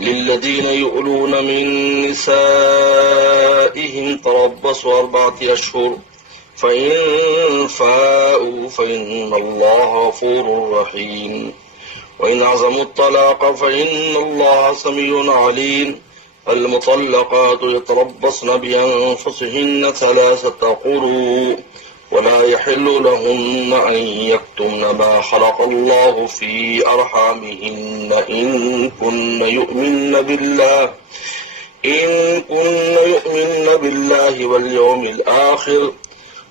للذين يؤلون من نسائهم تربص 4 أشهر فإن فاءوا فإن الله غفور رحيم وإن عزموا الطلاق فإن الله سميع عليم المطلقات يتربصن بأنفسهن 3 قروء ولا يحل لهن أن يكتمن ما خلق الله في أرحامهن إن كن يؤمن بالله واليوم الآخر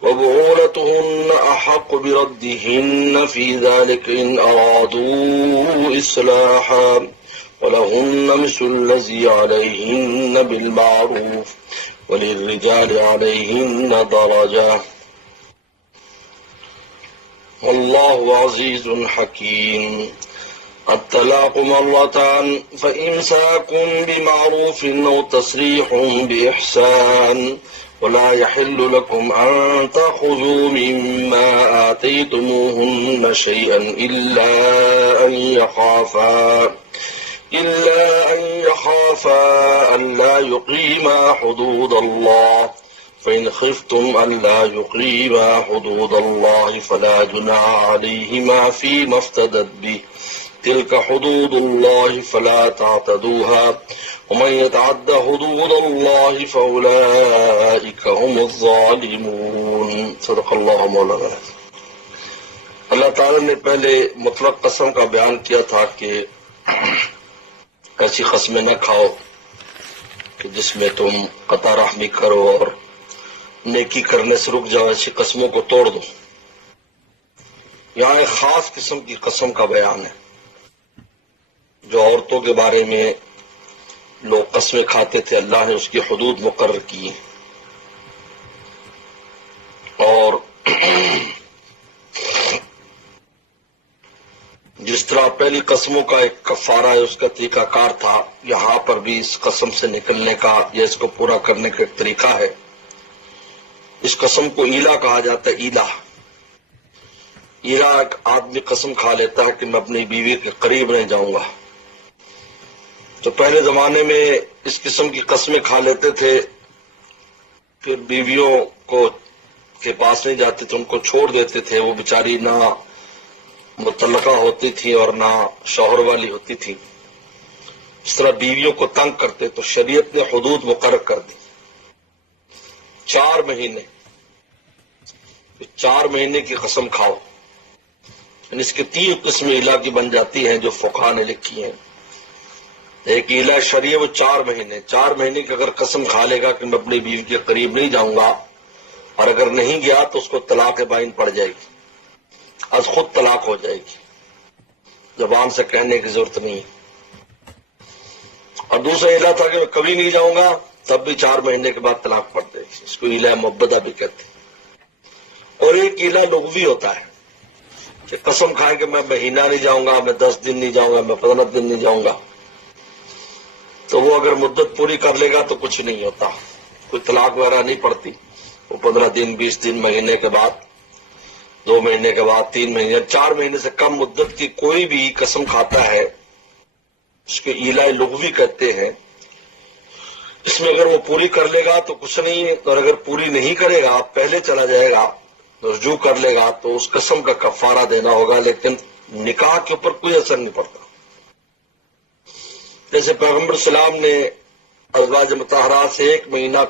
وبعولتهن أحق بردهن في ذلك إن أرادوا إصلاحا ولهن مثل الذي عليهن بالمعروف وللرجال عليهن درجة والله عزيز حكيم الطلاق 2 فإمساك بمعروف أو تسريح بإحسان ولا يحل لكم أن تأخذوا مما آتيتموهن شيئا إلا أن يخافا ألا يقيما حدود الله فإن خفتم ألا يقيما حدود الله فلا جناح عليهما فيما افتدت به تلك حدود الله فلا تعتدوها ومن يتعد حدود الله فأولئك هم الظالمون صدق اللہ مولانا۔ اللہ تعالیٰ نے پہلے مطلق قسم کا بیان کیا تھا کہ ایسی قسمیں نہ کھاؤ کہ جس میں تم قطع رحمی کرو اور نیکی کرنے سے رک جاؤ، ایسی قسموں کو توڑ دو۔ یہاں ایک خاص قسم کی قسم کا بیان ہے جو عورتوں کے بارے میں لوگ قسمیں کھاتے تھے، اللہ نے اس کی حدود مقرر کی اور جس طرح پہلی قسموں کا ایک کفارہ ہے، اس کا طریقہ کار تھا، یہاں پر بھی اس قسم سے نکلنے کا یا اس کو پورا کرنے کا ایک طریقہ ہے۔ اس قسم کو ایلا کہا جاتا ہے۔ ایلا ایک آدمی قسم کھا لیتا ہے کہ میں اپنی بیوی کے قریب نہیں جاؤں گا۔ تو پہلے زمانے میں اس قسم کی قسمیں کھا لیتے تھے، پھر بیویوں کے پاس نہیں جاتے تھے، ان کو چھوڑ دیتے تھے۔ وہ بیچاری نہ مطلقہ ہوتی تھی اور نہ شوہر والی ہوتی تھی، اس طرح بیویوں کو تنگ کرتے۔ تو شریعت نے حدود مقرر کر دی، 4 مہینے 4 مہینے کی قسم کھاؤ۔ اس کی 3 قسمیں الہ کی بن جاتی ہیں جو فقہا نے لکھی ہیں۔ ایک الہ شرعی وہ 4 مہینے 4 مہینے کی اگر قسم کھا لے گا کہ میں اپنی بیوی کے قریب نہیں جاؤں گا، اور اگر نہیں گیا تو اس کو طلاق بائن پڑ جائے گی، از خود طلاق ہو جائے گی، زبان سے کہنے کی ضرورت نہیں۔ اور دوسرا الہ تھا کہ میں کبھی نہیں جاؤں گا، تب بھی 4 مہینے کے بعد طلاق پڑ جائے گی، اس کو الہ مبدہ بھی کہتے ہیں۔ اور ایک الہ لغوی ہوتا ہے کہ قسم کھائے کہ میں مہینہ نہیں جاؤں گا، میں 10 دن نہیں جاؤں گا، میں 15 دن نہیں جاؤں گا، تو وہ اگر مدت پوری کر لے گا تو کچھ نہیں ہوتا، کوئی طلاق وغیرہ نہیں پڑتی۔ وہ 15 دن 20 دن مہینے کے بعد 2 مہینے کے بعد 3 مہینے 4 مہینے سے کم مدت کی کوئی بھی قسم کھاتا ہے، اس کو ایلا لغوی کہتے ہیں۔ اس میں اگر وہ پوری کر لے گا تو کچھ نہیں، اور اگر پوری نہیں کرے گا، پہلے چلا جائے گا، رجوع کر لے گا تو اس قسم کا کفارہ دینا ہوگا، لیکن نکاح کے اوپر کوئی اثر نہیں پڑتا۔ جیسے پیغمبر السلام نے ازواج مطہرات سے 1 مہینہ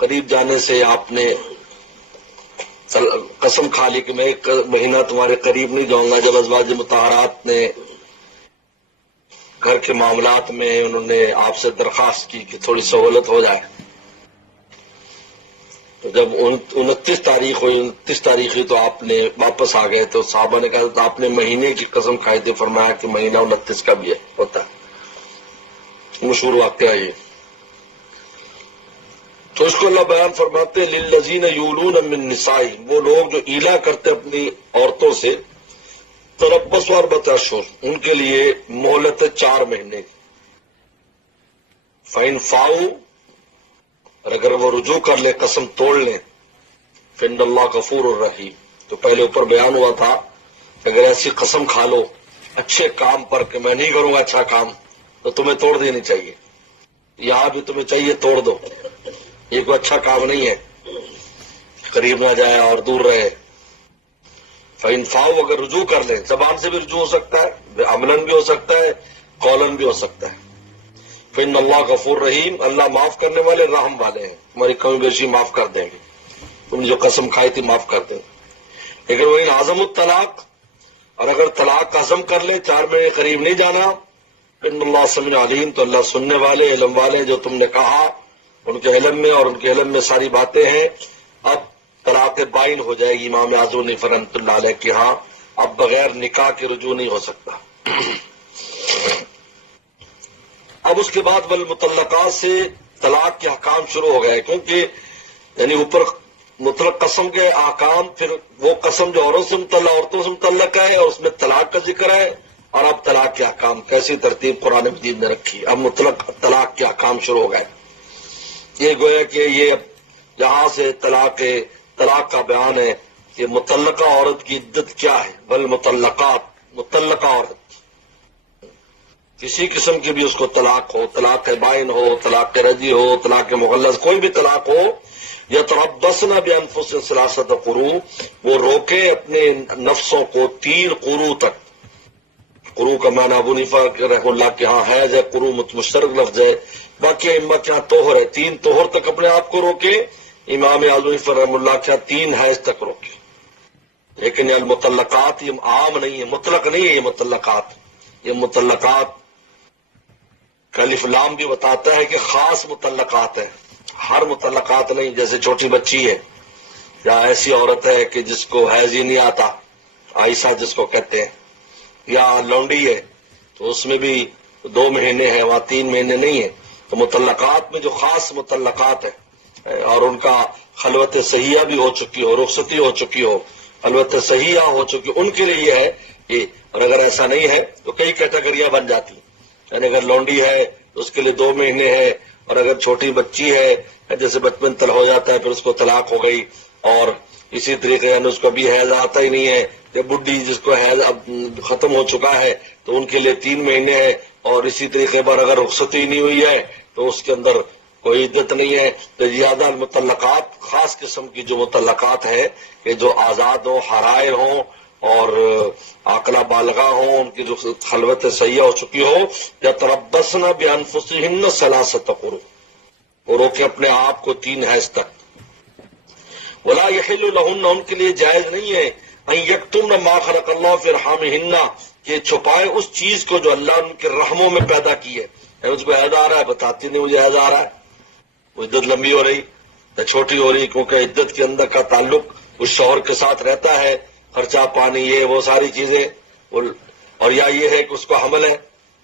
قریب جانے سے آپ نے قسم کھا لی کہ میں 1 مہینہ تمہارے قریب نہیں جاؤں گا۔ جب ازواج مطہرات نے گھر کے معاملات میں انہوں نے آپ سے درخواست کی کہ تھوڑی سہولت ہو جائے، تو جب 29 تاریخ ہوئی 29 تاریخ ہوئی تو آپ نے واپس آ گئے، تو صحابہ نے کہا تو آپ نے مہینے کی قسم کھائی تھی، فرمایا کہ مہینہ 29 کا بھی ہوتا ہے، مشہور واقعہ یہ۔ تو اس کو اللہ بیان فرماتے ہیں للذین یولون من نسائہم، وہ لوگ جو ایلا کرتے اپنی عورتوں سے، تربص 4 اشہر، ان کے لیے مہلت 4 مہینے کی۔ فإن فاؤ، اور اگر وہ رجوع کر لے، قسم توڑ لیں، فإن اللہ غفور الرحیم، تو پہلے اوپر بیان ہوا تھا کہ اگر ایسی قسم کھا لو اچھے کام پر کہ میں نہیں کروں گا اچھا کام، تو تمہیں توڑ دینی چاہیے. یہاں بھی تمہیں چاہیے توڑ دو. یہ کوئی اچھا کام نہیں ہے. قریب نہ جائے اور دور رہے. فَإِنْ اگر رجوع کر لیں، زبان سے بھی رجوع ہو سکتا ہے، عملاً بھی ہو سکتا ہے، قولاً بھی ہو سکتا ہے. فَإِنَّ اللَّهَ غَفُورٌ رَحِيمٌ، اللہ معاف کرنے والے رحم والے ہیں، تمہاری کمی بیشی معاف کر دیں گے. تم جو قسم کھائی تھی معاف کر دیں. لیکن وہ ان عزم الطلاق، اور اگر طلاق کا عزم کر لے 4 مہینے قریب نہیں جانا، ان اللہ سمیع علیم، تو اللہ سننے والے علم والے، جو تم نے کہا ان کے علم میں، اور ان کے علم میں ساری باتیں ہیں. اب طلاق بائن ہو جائے گی امام اعظم حنیفہ رحمۃ اللہ علیہ کے ہاں، اب بغیر نکاح کے رجوع نہیں ہو سکتا. اب اس کے بعد والمطلقات سے طلاق کے احکام شروع ہو گئے، کیونکہ یعنی اوپر مطلق قسم کے احکام، پھر وہ قسم جو عورتوں سے متعلق ہے اور اس میں طلاق کا ذکر ہے، اور اب طلاق کے احکام کیسی ترتیب قرآن مجید نے رکھی. اب مطلق طلاق کے احکام شروع ہو گئے. یہ گویا کہ یہ جہاں سے طلاق کا بیان ہے کہ مطلقہ عورت کی عدت کیا ہے. والمطلقات، مطلقہ عورت کسی قسم کی بھی اس کو طلاق ہو، طلاق بائن ہو، طلاق رجعی ہو، طلاق مغلظ، کوئی بھی طلاق ہو، یتربصن بانفسہن ثلاثۃ قروء، وہ روکے اپنے نفسوں کو 3 قروء تک. قروء کا معنی ابو حنیفہ رحمہ اللہ کے ہاں حیض ہے، قروء مشترک لفظ ہے، باقی ائمہ کے ہاں طہر ہے. 3 طہر تک اپنے آپ کو روکے. امام اعظم حنیفہ رحمہ اللہ کے ہاں 3 حیض تک روکے. لیکن یہ المطلقات یہ عام نہیں ہے، مطلق نہیں ہے. یہ مطلقات کا الف لام بھی بتاتا ہے کہ خاص مطلقات ہیں، ہر مطلقات نہیں. جیسے چھوٹی بچی ہے، یا ایسی عورت ہے کہ جس کو حیض ہی نہیں آتا، عائشہ جس کو کہتے ہیں، یا لونڈی ہے تو اس میں بھی 2 مہینے ہے، وہاں 3 مہینے نہیں ہے. تو مطلقات میں جو خاص مطلقات ہے اور ان کا خلوت صحیحہ بھی ہو چکی ہو، رخصتی ہو چکی ہو، خلوت صحیحہ ہو چکی، ان کے لیے یہ ہے یہ. اور اگر ایسا نہیں ہے تو کئی کیٹیگریاں بن جاتی ہیں. یعنی اگر لونڈی ہے تو اس کے لیے 2 مہینے ہے، اور اگر چھوٹی بچی ہے جیسے بچپن تل ہو جاتا ہے پھر اس کو طلاق ہو گئی، اور اسی طریقے یعنی اس کو بھی حیض آتا ہی نہیں ہے، یا بڈھی جس کو حیض اب ختم ہو چکا ہے تو ان کے لیے 3 مہینے ہے. اور اسی طریقے پر اگر رخصتی نہیں ہوئی ہے تو اس کے اندر کوئی عدت نہیں ہے. تو زیادہ المطلقات خاص قسم کی جو مطلقات ہے کہ جو آزاد ہوں، حرائر ہوں، اور عاقلہ بالغہ ہوں، ان کی جو خلوت صحیحہ ہو چکی ہو، یا تربصن بانفسہن ثلاثۃ قروء، وہ روکے اپنے آپ کو 3 حیض تک. ولا یحل لہن، ان کے لیے جائز نہیں ہے ان یکتمن ما خلق اللہ فی ارحامہن، کہ چھپائے اس چیز کو جو اللہ ان کے رحموں میں پیدا کی ہے. یعنی اس کو حیض آ رہا ہے، بتاتی نہیں مجھے حیض آ رہا ہے، وہ عدت لمبی ہو رہی یا چھوٹی ہو رہی، کیونکہ عدت کے اندر کا تعلق اس شوہر کے ساتھ رہتا ہے، خرچہ پانی یہ وہ ساری چیزیں. اور یا یہ ہے کہ اس کو حمل ہے،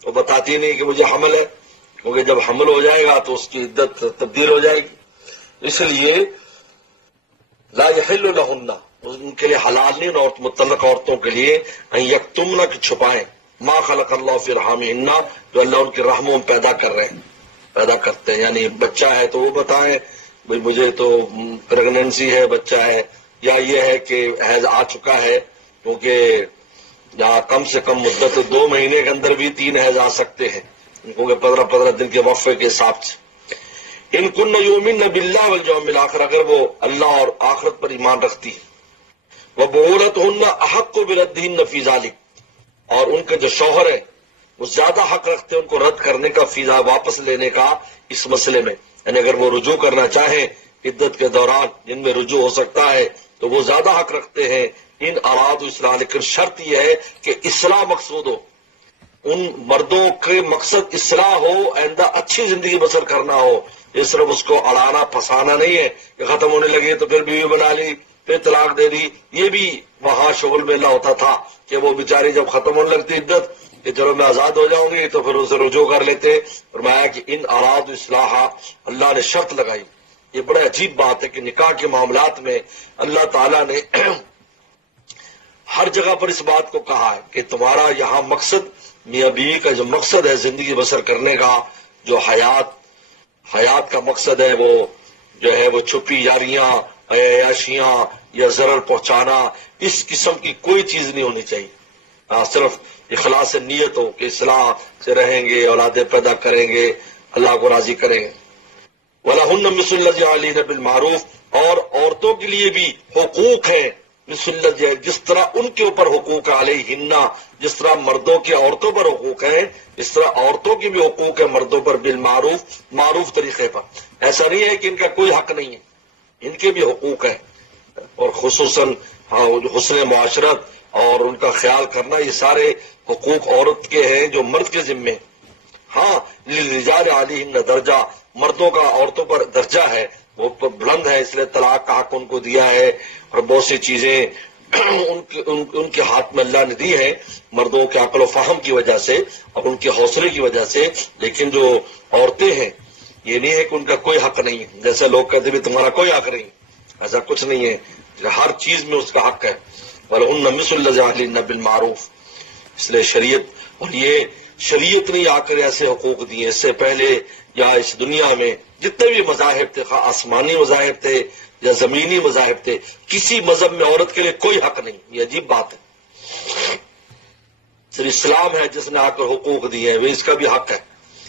وہ بتاتی نہیں کہ مجھے حمل ہے، کیونکہ جب حمل ہو جائے گا تو اس کی عدت تبدیل ہو جائے گی. اس لیے لا یحل لہن، ان کے لیے حلال نہیں، اور مطلق عورتوں کے لیے ان یکتمن، کہ چھپائیں ما خلق اللہ فی ارحامہن، جو اللہ ان کے رحموں میں پیدا کرتے ہیں. یعنی بچہ ہے تو وہ بتائیں بھئی مجھے تو پریگننسی ہے، بچہ ہے، یا یہ ہے کہ حیض آ چکا ہے، کیونکہ یا کم سے کم مدت 2 مہینے کے اندر بھی 3 حیض آ سکتے ہیں، کیونکہ 15 دن کے وقفے کے حساب سے. ان کن یؤمن باللہ والیوم الاخر، اگر وہ اللہ اور آخرت پر ایمان رکھتی ہے. وبعولتہن احق بردہن فی ذلک، اور ان کے جو شوہر ہے وہ زیادہ حق رکھتے ہیں ان کو رد کرنے کا، فیضا واپس لینے کا اس مسئلے میں. یعنی اگر وہ رجوع کرنا چاہیں عدت کے دوران جن میں رجوع ہو سکتا ہے تو وہ زیادہ حق رکھتے ہیں. ان اراد اصلاح، لیکن شرط یہ ہے کہ اصلاح مقصود ہو، ان مردوں کے مقصد اصلاح ہو، آئندہ اچھی زندگی بسر کرنا ہو. یہ صرف اس کو اڑانا پھنسانا نہیں ہے کہ ختم ہونے لگے تو پھر بیوی بنا لی، پھر طلاق دے دی. یہ بھی وہاں شغل میں اللہ ہوتا تھا کہ وہ بیچاری جب ختم ہونے لگتی عدت کہ چلو میں آزاد ہو جاؤں گی تو پھر اسے رجوع کر لیتے. فرمایا کہ ان اراد اصلاح، اللہ نے شرط لگائی. یہ بڑے عجیب بات ہے کہ نکاح کے معاملات میں اللہ تعالیٰ نے ہر جگہ پر اس بات کو کہا ہے کہ تمہارا یہاں مقصد، میاں بیوی کا جو مقصد ہے زندگی بسر کرنے کا، جو حیات کا مقصد ہے، وہ جو ہے وہ چھپی یاریاں، عیاشیاں یا ضرر پہنچانا، اس قسم کی کوئی چیز نہیں ہونی چاہیے. صرف اخلاص نیت ہو کہ اصلاح سے رہیں گے، اولادیں پیدا کریں گے، اللہ کو راضی کریں گے۔ وَلَهُنَّ مِثْلُ الَّذِي عَلَيْهِنَّ بِالْمَعْرُوفِ، اور عورتوں کے لیے بھی حقوق ہیں، مثل الذی، جس طرح ان کے اوپر حقوق علیہن، جس طرح مردوں کے عورتوں پر حقوق ہیں، اس طرح عورتوں کی بھی حقوق ہے مردوں پر، بالمعروف، معروف طریقے پر۔ ایسا نہیں ہے کہ ان کا کوئی حق نہیں ہے، ان کے بھی حقوق ہیں، اور خصوصاً حسن معاشرت اور ان کا خیال کرنا، یہ سارے حقوق عورت کے ہیں جو مرد کے ذمے ہیں۔ ہاں للرجال علیہن درجہ، مردوں کا عورتوں پر درجہ ہے، وہ بلند ہے، اس لیے طلاق کا حق ان کو دیا ہے، اور بہت سی چیزیں ان کے ہاتھ میں اللہ نے دی ہیں مردوں کے عقل و فہم کی وجہ سے اور ان کے حوصلے کی وجہ سے۔ لیکن جو عورتیں ہیں یہ نہیں ہے کہ ان کا کوئی حق نہیں ہے، جیسے لوگ کہتے ہیں تمہارا کوئی حق نہیں، ایسا کچھ نہیں ہے، ہر چیز میں اس کا حق ہے۔ وَلَهُنَّ مِثْلُ الَّذِي عَلَيْهِنَّ بِالْمَعْرُوفِ، اس لیے شریعت، اور یہ شریعت نے آ کر ایسے حقوق دیے، اس سے پہلے یا اس دنیا میں جتنے بھی مذاہب تھے، خواہ آسمانی مذاہب تھے یا زمینی مذاہب تھے، کسی مذہب میں عورت کے لیے کوئی حق نہیں۔ یہ عجیب بات ہے، صرف اسلام ہے جس نے آ کر حقوق دیے ہیں، وہ اس کا بھی حق ہے،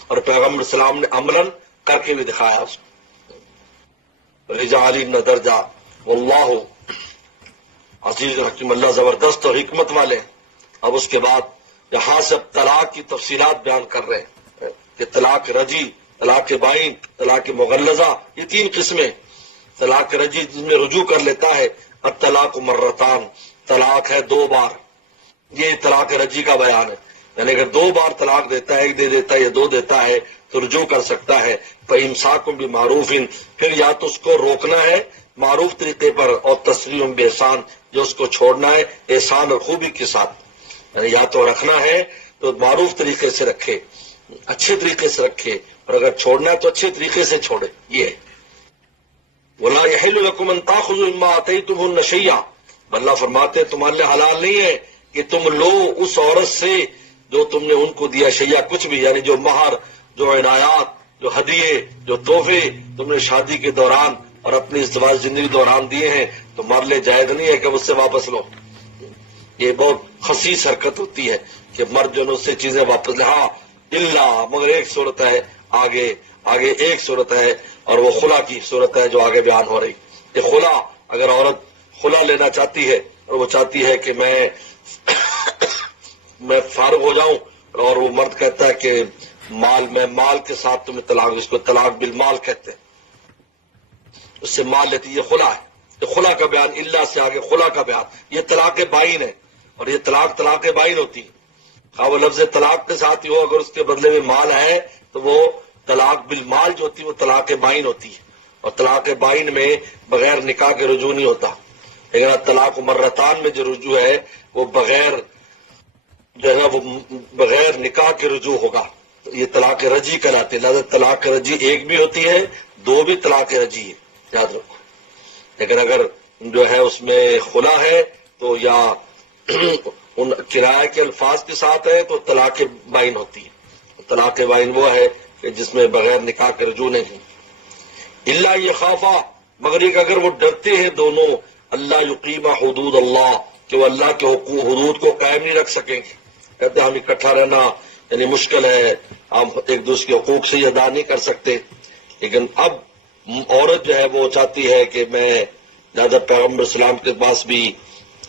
اور پیغمبر اسلام نے عملاً کر کے بھی دکھایا اس کو۔ رجال درجہ، واللہ عزیز الحکیم، اللہ زبردست اور حکمت والے ہیں۔ اب اس کے بعد یہاں سے اب طلاق کی تفصیلات بیان کر رہے ہیں کہ طلاق رجی، طلاق بائن، طلاق مغلظہ، یہ تین قسمیں۔ طلاق رجی جس میں رجوع کر لیتا ہے، الطلاق مرتان، طلاق ہے دو بار، یہ طلاق رجی کا بیان ہے، یعنی اگر دو بار طلاق دیتا ہے، ایک دے دیتا ہے یا دو دیتا ہے تو رجوع کر سکتا ہے۔ فَإِمْسَاكٌ بِمَعْرُوفٍ، پھر یا تو اس کو روکنا ہے معروف طریقے پر، اور تسريح بإحسان، جو اس کو چھوڑنا ہے احسان اور خوبی کے ساتھ، یعنی یا تو رکھنا ہے تو معروف طریقے سے رکھے، اچھے طریقے سے رکھے، اور اگر چھوڑنا ہے تو اچھے طریقے سے چھوڑے۔ یہ ہے وَلَا يَحِلُّ لَكُمْ أَن تَأْخُذُوا مِمَّا آتَيْتُمُوهُنَّ شَيْئًا، اللہ فرماتے ہیں تمہارے لیے حلال نہیں ہے کہ تم لو اس عورت سے جو تم نے ان کو دیا، شیعہ کچھ بھی، یعنی جو مہر، جو عنایات، جو ہدیے، جو تحفے تم نے شادی کے دوران اور اپنی ازدواج زندگی دوران دیے ہیں، تمہارے لیے جائز نہیں ہے کہ اس سے واپس لو۔ یہ بہت خسیس حرکت ہوتی ہے کہ مرد جو اس سے چیزیں واپس لے، ہاں اللہ، مگر ایک صورت ہے، آگے ایک صورت ہے، اور وہ خلا کی صورت ہے جو آگے بیان ہو رہی۔ یہ خلا، اگر عورت خلا لینا چاہتی ہے اور وہ چاہتی ہے کہ میں فارغ ہو جاؤں، اور وہ مرد کہتا ہے کہ میں مال کے ساتھ تمہیں طلاق، اس کو طلاق بالمال کہتے ہیں، اس سے مال لیتی، یہ خلا ہے۔ یہ خلا کا بیان، اللہ سے آگے خلا کا بیان، یہ طلاق بائن ہے، اور یہ طلاق بائن ہوتی ہے، خواہ وہ لفظ طلاق کے ساتھ ہی ہو، اگر اس کے بدلے میں مال ہے تو وہ طلاق بالمال جو ہوتی ہے وہ طلاق بائن ہوتی ہے، اور طلاق بائن میں بغیر نکاح کے رجوع نہیں ہوتا، لیکن طلاق مرتان میں جو رجوع ہے وہ بغیر نکاح کے رجوع ہوگا، یہ طلاق رجی کہلاتی ہے۔ لہذا طلاق رجی ایک بھی ہوتی ہے، دو بھی طلاق رجی ہے، یاد رکھو۔ لیکن اگر جو ہے اس میں خلا ہے تو یا ان کرایہ کے الفاظ کے ساتھ ہے تو طلاق بائن ہوتی ہے۔ طلاق بائن وہ ہے کہ جس میں بغیر نکاح کے رجوع نہیں، اللہ یہ خوفا، مگر ایک اگر وہ ڈرتے ہیں دونوں، اللہ یقیم حدود اللہ، کہ وہ اللہ کے حدود کو قائم نہیں رکھ سکیں گے، کہتے ہیں ہم اکٹھا رہنا یعنی مشکل ہے، ہم ایک دوسرے کے حقوق سے ادا نہیں کر سکتے۔ لیکن اب عورت جو ہے وہ چاہتی ہے کہ میں، لہٰذا پیغمبر اسلام کے پاس بھی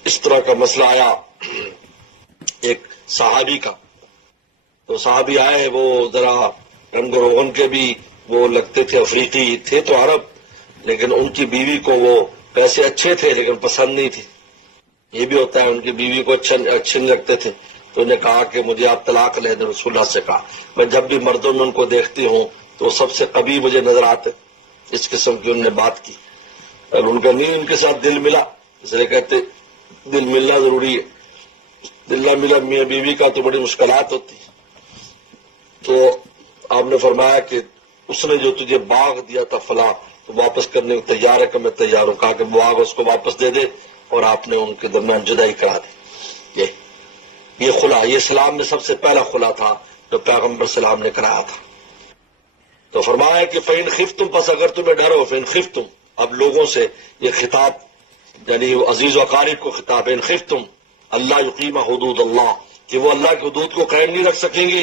اس طرح کا مسئلہ آیا، ایک صحابی کا، تو صحابی آئے، وہ ذرا رنگ و روغن کے بھی وہ لگتے تھے، افریقی تھے تو عرب، لیکن ان کی بیوی کو وہ پیسے اچھے تھے لیکن پسند نہیں تھی، یہ بھی ہوتا ہے، ان کی بیوی کو اچھے نہیں لگتے تھے، تو انہیں کہا کہ مجھے آپ طلاق لے دیں۔ رسول اللہ سے کہا، میں جب بھی مردوں میں ان کو دیکھتی ہوں تو سب سے قوی مجھے نظر آتے، اس قسم کی انہوں نے بات کی، اور ان کا نہیں ان کے ساتھ دل ملا، اس لیے کہتے دل ملنا ضروری ہے، دل نہ ملا میاں بیوی کا تو بڑی مشکلات ہوتی۔ تو آپ نے فرمایا کہ اس نے جو تجھے باغ دیا تھا فلاں، تو واپس کرنے کو تیار ہے؟ کہ میں تیار ہوں۔ کہا کہ باغ اس کو واپس دے دے، اور آپ نے ان کے درمیان جدائی کرا دی۔ یہ خلا، یہ اسلام میں سب سے پہلا خلا تھا جو پیغمبر اسلام نے کرایا تھا۔ تو فرمایا کہ فَإِنْ خِفْتُمْ، پس اگر تمہیں ڈر ہو، فَإِنْ خِفْتُمْ، اب لوگوں سے یہ خطاب، یعنی عزیز و اقارب کو خطاب ہے، ان خفتم اللہ یقیم حدود اللہ، کہ کہ وہ اللہ کی حدود کو قائم نہیں رکھ سکیں گے،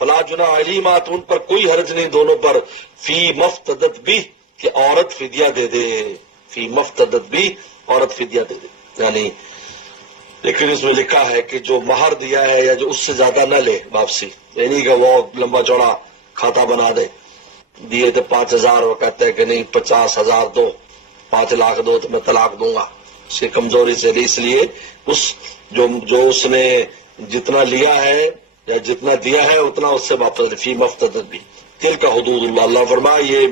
فلا جناح علیہما، تو ان پر کوئی حرج نہیں دونوں پر، فی مفتدت بھی، کہ عورت فدیہ دے دے، فی مفتدت بھی، عورت فدیہ دے دے، یعنی لیکن اس میں لکھا ہے کہ جو مہر دیا ہے یا جو اس سے زیادہ نہ لے واپسی، یعنی کہ وہ لمبا چوڑا کھاتا بنا دے، دیے تھے 5,000، وہ کہتے ہیں کہ نہیں 50,000 دو، 5 لاکھ دو تو میں طلاق دوں گا، اس کی کمزوری سے، اس لیے اس جو اس نے جتنا لیا ہے یا جتنا دیا ہے اتنا اس سے واپس، فی مفتدت بھی، تل کا حدود اللہ، اللہ فرمائے یہ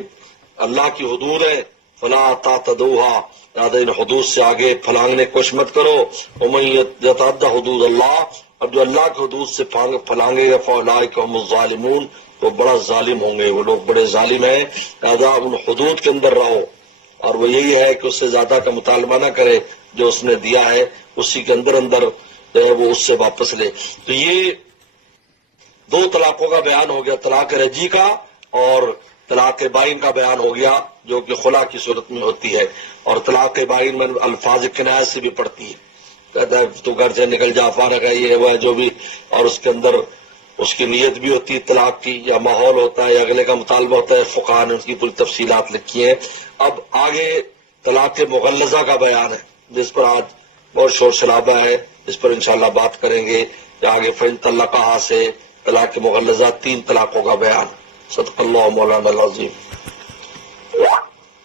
اللہ کی حدود ہے، فلا تعتدوها، زیادہ ان حدود سے آگے پھلانگنے کی کوشش مت کرو، ومن یتعد حدود اللہ، اور جو اللہ کی حدود سے پھلانگے گا فاولئک هم الظالمون، وہ بڑا ظالم ہوں گے، وہ لوگ بڑے ظالم ہیں، لہذا ان حدود کے اندر رہو، اور وہ یہی ہے کہ اس سے زیادہ کا مطالبہ نہ کرے، جو اس نے دیا ہے اسی کے اندر جو ہے وہ اس سے واپس لے۔ تو یہ 2 طلاقوں کا بیان ہو گیا، طلاق رجعی کا اور طلاق بائن کا بیان ہو گیا، جو کہ خلا کی صورت میں ہوتی ہے، اور طلاق بائن میں الفاظ کنایت سے بھی پڑتی ہے، کہتا ہے تو گھر سے نکل جا، فارغ ہے، یہ وہ ہے جو بھی، اور اس کے اندر اس کی نیت بھی ہوتی ہے طلاق کی، یا ماحول ہوتا ہے یا اگلے کا مطالبہ ہوتا ہے، فقہاء نے اس کی پوری تفصیلات لکھی ہیں۔ اب آگے طلاق مغلظہ کا بیان ہے، جس پر آج بہت شور شرابہ ہے، اس پر انشاءاللہ بات کریں گے، یا آگے فإن طلقها سے طلاق مغلظہ 3 طلاقوں کا بیان۔ صدق اللہ مولانا العظیم۔